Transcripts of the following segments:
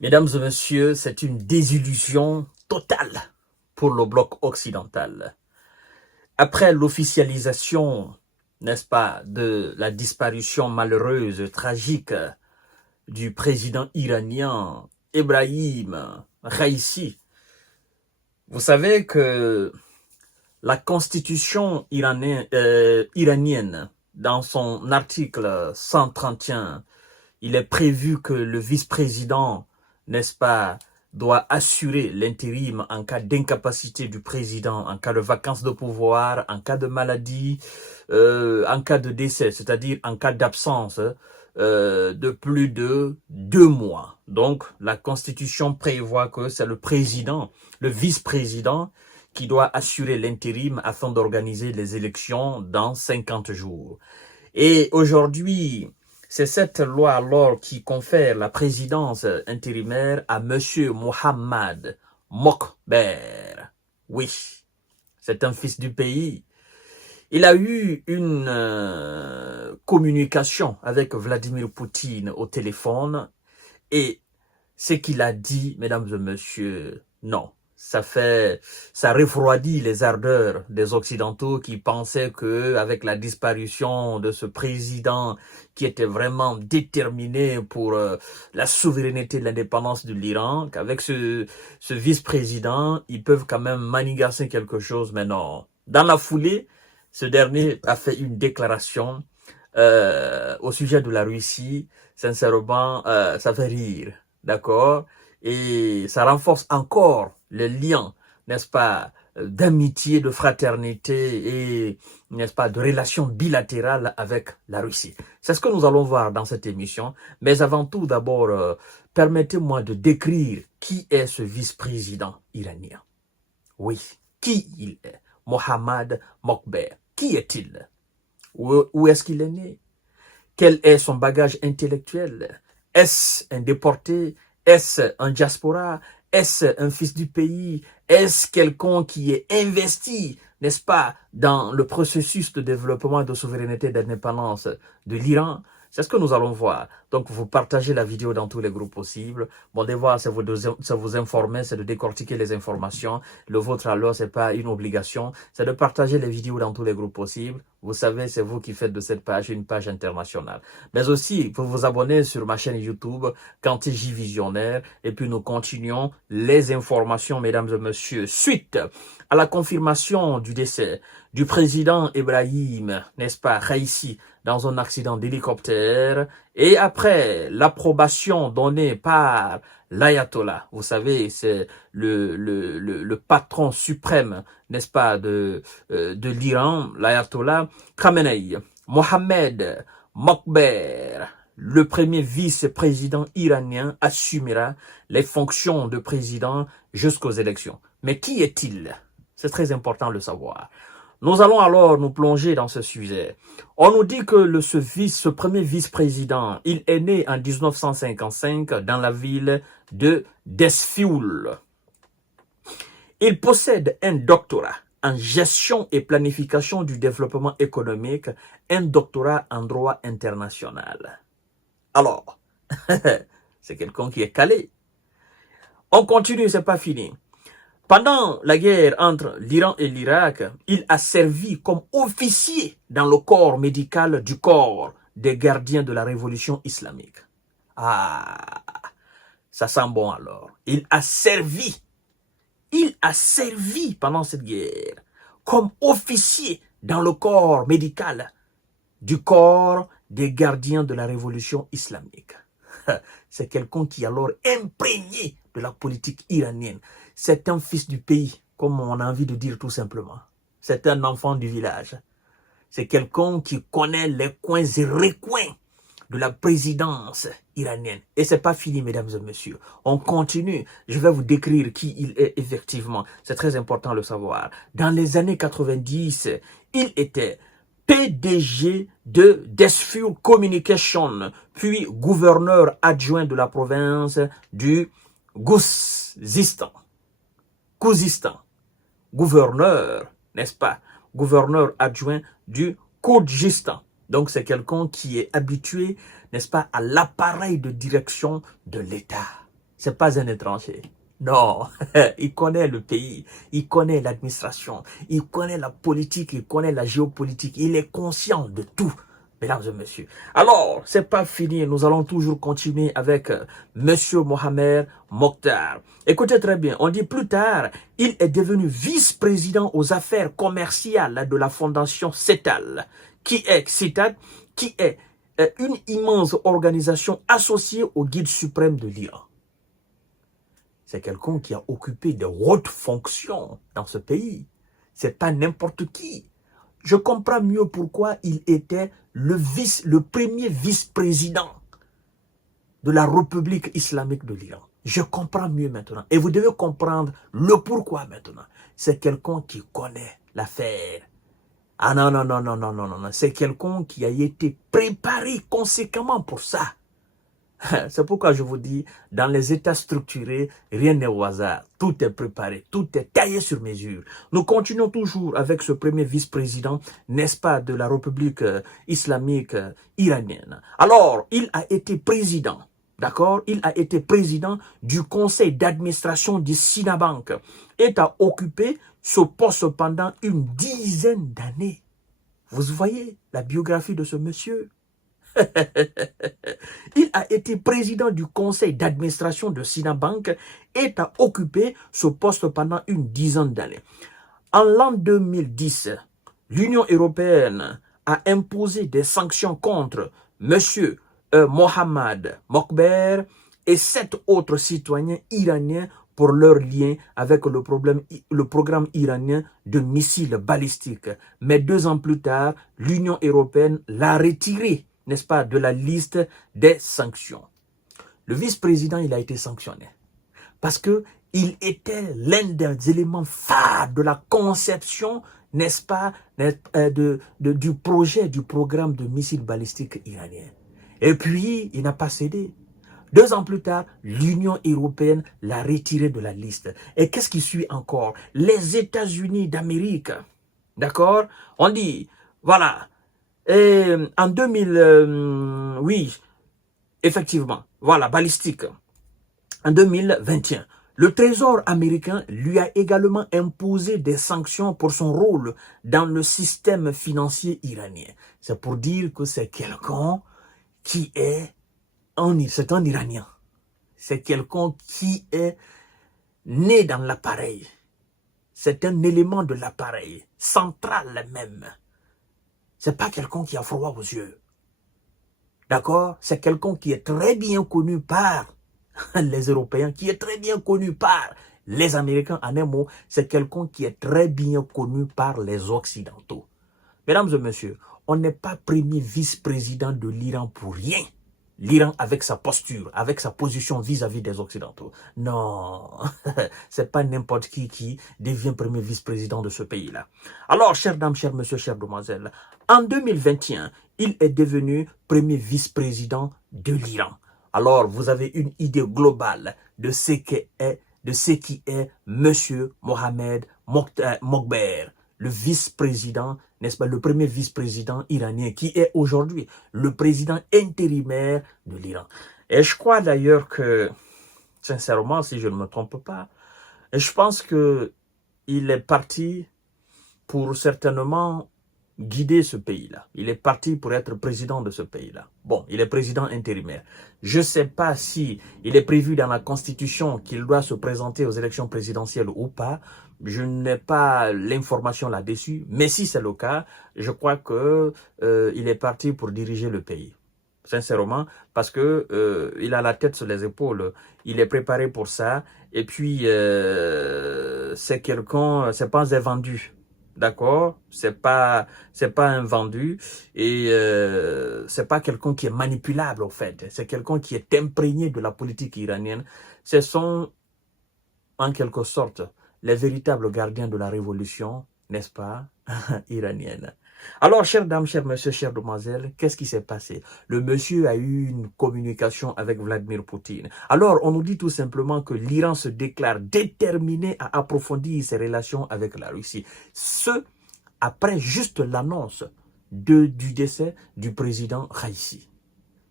Mesdames et messieurs, c'est une désillusion totale pour le bloc occidental. Après l'officialisation, n'est-ce pas, de la disparition malheureuse, tragique du président iranien Ebrahim Raïssi, vous savez que la constitution iranienne, dans son article 131, il est prévu que le vice-président, n'est-ce pas, doit assurer l'intérim en cas d'incapacité du président, en cas de vacance de pouvoir, en cas de maladie, en cas de décès, c'est-à-dire en cas d'absence de plus de 2 mois. Donc, la Constitution prévoit que c'est le président, le vice-président, qui doit assurer l'intérim afin d'organiser les élections dans 50 jours. Et aujourd'hui, c'est cette loi alors qui confère la présidence intérimaire à Monsieur Mohammad Mokber. Oui, c'est un fils du pays. Il a eu une communication avec Vladimir Poutine au téléphone et ce qu'il a dit, mesdames et messieurs, non. Ça refroidit les ardeurs des Occidentaux qui pensaient que, avec la disparition de ce président qui était vraiment déterminé pour la souveraineté et l'indépendance de l'Iran, qu'avec ce vice-président, ils peuvent quand même manigancer quelque chose, mais non. Dans la foulée, ce dernier a fait une déclaration au sujet de la Russie. Sincèrement, ça fait rire, d'accord? Et ça renforce encore les liens, n'est-ce pas, d'amitié, de fraternité et, n'est-ce pas, de relations bilatérales avec la Russie. C'est ce que nous allons voir dans cette émission. Mais avant tout, d'abord, permettez-moi de décrire qui est ce vice-président iranien. Oui, qui il est? Mohammad Mokber. Qui est-il? Où est-ce qu'il est né? Quel est son bagage intellectuel? Est-ce un déporté? Est-ce un diaspora? Est-ce un fils du pays? Est-ce quelqu'un qui est investi, n'est-ce pas, dans le processus de développement et de souveraineté et d'indépendance de l'Iran? C'est ce que nous allons voir. Donc, vous partagez la vidéo dans tous les groupes possibles. Mon devoir, c'est vous informer, c'est de décortiquer les informations. Le vôtre, alors, c'est pas une obligation. C'est de partager les vidéos dans tous les groupes possibles. Vous savez, c'est vous qui faites de cette page une page internationale. Mais aussi, vous vous abonner sur ma chaîne YouTube, Kanté J Visionnaire. Et puis, nous continuons les informations, mesdames et messieurs. Suite à la confirmation du décès du président Ebrahim, n'est-ce pas, Raïssi, dans un accident d'hélicoptère, et après l'approbation donnée par l'ayatollah, vous savez, c'est le patron suprême, n'est-ce pas, de l'Iran, l'ayatollah Khamenei, Mohamed Mokber, le premier vice-président iranien, assumera les fonctions de président jusqu'aux élections. Mais qui est-il? C'est très important de le savoir. Nous allons alors nous plonger dans ce sujet. On nous dit que ce premier vice-président, il est né en 1955 dans la ville de Desfioul. Il possède un doctorat en gestion et planification du développement économique, un doctorat en droit international. Alors, c'est quelqu'un qui est calé. On continue, c'est pas fini. Pendant la guerre entre l'Iran et l'Irak, il a servi comme officier dans le corps médical du corps des gardiens de la révolution islamique. Ah, ça sent bon alors. Il a servi pendant cette guerre comme officier dans le corps médical du corps des gardiens de la révolution islamique. C'est quelqu'un qui est alors imprégné de la politique iranienne. C'est un fils du pays, comme on a envie de dire tout simplement. C'est un enfant du village. C'est quelqu'un qui connaît les coins et recoins de la présidence iranienne. Et c'est pas fini, mesdames et messieurs. On continue. Je vais vous décrire qui il est effectivement. C'est très important de le savoir. Dans les années 90, il était PDG de Desfioul Communication, puis gouverneur adjoint de la province du Khuzistan. Gouverneur, n'est-ce pas? Gouverneur adjoint du Khuzistan. Donc, c'est quelqu'un qui est habitué, n'est-ce pas, à l'appareil de direction de l'État. c'est pas un étranger. Non, il connaît le pays, il connaît l'administration, il connaît la politique, il connaît la géopolitique, il est conscient de tout, mesdames et messieurs. Alors, c'est pas fini, nous allons toujours continuer avec Monsieur Mohamed Mokhtar. Écoutez très bien, on dit plus tard, il est devenu vice-président aux affaires commerciales de la fondation CETAL, qui est, citate, qui est une immense organisation associée au guide suprême de l'Iran. C'est quelqu'un qui a occupé de hautes fonctions dans ce pays. C'est pas n'importe qui. Je comprends mieux pourquoi il était le premier vice-président de la République islamique de l'Iran. Je comprends mieux maintenant. Et vous devez comprendre le pourquoi maintenant. C'est quelqu'un qui connaît l'affaire. Ah non, non, non, non, non, non, non. C'est quelqu'un qui a été préparé conséquemment pour ça. C'est pourquoi je vous dis, dans les États structurés, rien n'est au hasard. Tout est préparé, tout est taillé sur mesure. Nous continuons toujours avec ce premier vice-président, n'est-ce pas, de la République islamique iranienne. Alors, il a été président, d'accord? Il a été président du conseil d'administration du Sinabank et a occupé ce poste pendant une dizaine d'années. Vous voyez la biographie de ce monsieur? Il a été président du conseil d'administration de Sinabank et a occupé ce poste pendant une dizaine d'années. En l'an 2010, l'Union européenne a imposé des sanctions contre M. Mohamed Mokhtar et 7 autres citoyens iraniens pour leur lien avec le programme iranien de missiles balistiques. Mais 2 ans plus tard, l'Union européenne l'a retiré, n'est-ce pas, de la liste des sanctions. Le vice-président, il a été sanctionné parce que il était l'un des éléments phares de la conception, n'est-ce pas, du projet, du programme de missiles balistiques iranien. Et puis, il n'a pas cédé. 2 ans plus tard, l'Union européenne l'a retiré de la liste. Et qu'est-ce qui suit encore? Les États-Unis d'Amérique, d'accord? On dit, voilà, et en 2000, oui, effectivement, voilà, balistique. En 2021, le Trésor américain lui a également imposé des sanctions pour son rôle dans le système financier iranien. C'est pour dire que c'est quelqu'un qui est c'est un Iranien. C'est quelqu'un qui est né dans l'appareil. C'est un élément de l'appareil, central même. C'est pas quelqu'un qui a froid aux yeux. D'accord? C'est quelqu'un qui est très bien connu par les Européens, qui est très bien connu par les Américains. En un mot, c'est quelqu'un qui est très bien connu par les Occidentaux. Mesdames et messieurs, on n'est pas premier vice-président de l'Iran pour rien. L'Iran avec sa posture, avec sa position vis-à-vis des Occidentaux. Non, c'est pas n'importe qui devient premier vice-président de ce pays-là. Alors, chères dames, chers messieurs, chères demoiselles, en 2021, il est devenu premier vice-président de l'Iran. Alors, vous avez une idée globale de ce qui est Monsieur Mohamed Mokhtar, le vice-président, n'est-ce pas, le premier vice-président iranien, qui est aujourd'hui le président intérimaire de l'Iran. Et je crois d'ailleurs que, sincèrement, si je ne me trompe pas, je pense que il est parti pour certainement guider ce pays-là. Il est parti pour être président de ce pays-là. Bon, il est président intérimaire. Je ne sais pas si il est prévu dans la Constitution qu'il doit se présenter aux élections présidentielles ou pas. Je n'ai pas l'information là-dessus. Mais si c'est le cas, je crois que il est parti pour diriger le pays. Sincèrement, parce que il a la tête sur les épaules. Il est préparé pour ça. Et puis, c'est quelqu'un, c'est pas un vendu. D'accord, c'est pas un vendu et c'est pas quelqu'un qui est manipulable au fait. C'est quelqu'un qui est imprégné de la politique iranienne. Ce sont en quelque sorte les véritables gardiens de la révolution, n'est-ce pas, iranienne. Alors, chères dames, chers messieurs, chères demoiselles, qu'est-ce qui s'est passé? Le monsieur a eu une communication avec Vladimir Poutine. Alors, on nous dit tout simplement que l'Iran se déclare déterminé à approfondir ses relations avec la Russie. Ce, après juste l'annonce du décès du président Raïssi.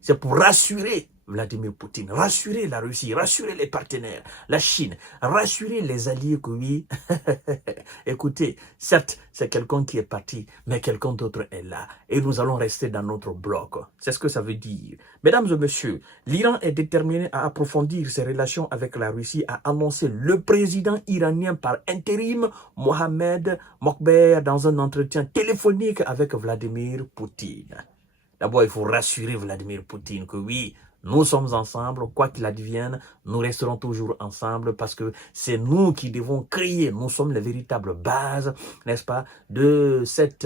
C'est pour rassurer Vladimir Poutine, rassurer la Russie, rassurer les partenaires, la Chine, rassurer les alliés que oui, écoutez, certes, c'est quelqu'un qui est parti, mais quelqu'un d'autre est là. Et nous allons rester dans notre bloc. C'est ce que ça veut dire. Mesdames et messieurs, l'Iran est déterminé à approfondir ses relations avec la Russie, a annoncé le président iranien par intérim, Mohamed Mokber, dans un entretien téléphonique avec Vladimir Poutine. D'abord, il faut rassurer Vladimir Poutine que oui, nous sommes ensemble, quoi qu'il advienne, nous resterons toujours ensemble parce que c'est nous qui devons créer, nous sommes les véritables bases, n'est-ce pas, de cette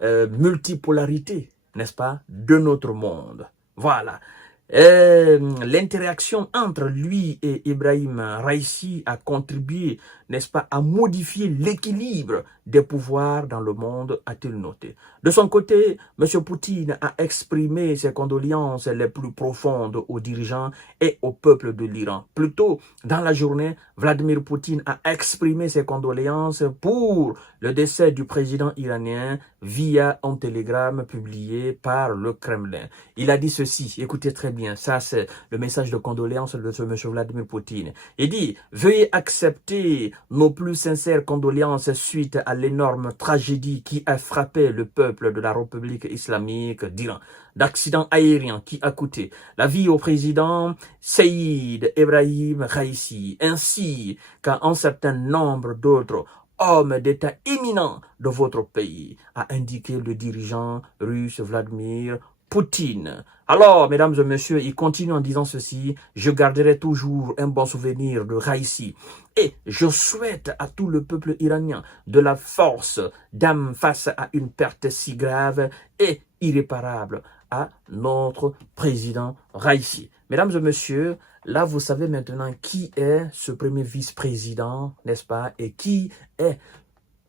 multipolarité, n'est-ce pas, de notre monde. Voilà. L'interaction entre lui et Ibrahim Raïssi a contribué, n'est-ce pas, à modifier l'équilibre des pouvoirs dans le monde, a-t-il noté. De son côté, M. Poutine a exprimé ses condoléances les plus profondes aux dirigeants et au peuple de l'Iran. Plus tôt, dans la journée, Vladimir Poutine a exprimé ses condoléances pour le décès du président iranien via un télégramme publié par le Kremlin. Il a dit ceci, écoutez très bien, ça c'est le message de condoléances de ce M. Vladimir Poutine. Il dit « Veuillez accepter nos plus sincères condoléances suite à l'énorme tragédie qui a frappé le peuple de la République islamique d'Iran, d'accident aérien qui a coûté la vie au président Saïd Ebrahim Raïssi, ainsi qu'à un certain nombre d'autres hommes d'État éminents de votre pays, a indiqué le dirigeant russe Vladimir Poutine. Alors, mesdames et messieurs, il continue en disant ceci, je garderai toujours un bon souvenir de Raïssi et je souhaite à tout le peuple iranien de la force d'âme face à une perte si grave et irréparable à notre président Raïssi. Mesdames et messieurs, là vous savez maintenant qui est ce premier vice-président, n'est-ce pas, et qui est,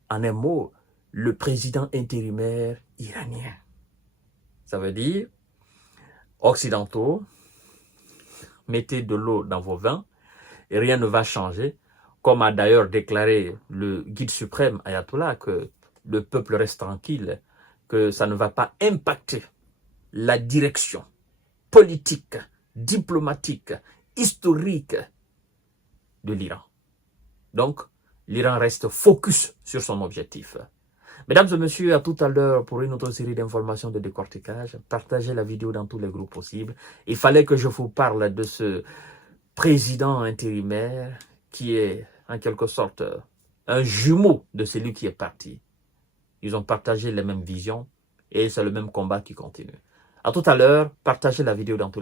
en un mot, le président intérimaire iranien. Ça veut dire, occidentaux, mettez de l'eau dans vos vins et rien ne va changer. Comme a d'ailleurs déclaré le guide suprême Ayatollah, que le peuple reste tranquille, que ça ne va pas impacter la direction politique, diplomatique, historique de l'Iran. Donc, l'Iran reste focus sur son objectif. Mesdames et messieurs, à tout à l'heure pour une autre série d'informations de décortiquage. Partagez la vidéo dans tous les groupes possibles. Il fallait que je vous parle de ce président intérimaire qui est en quelque sorte un jumeau de celui qui est parti. Ils ont partagé les mêmes visions et c'est le même combat qui continue. À tout à l'heure, partagez la vidéo dans tous les groupes.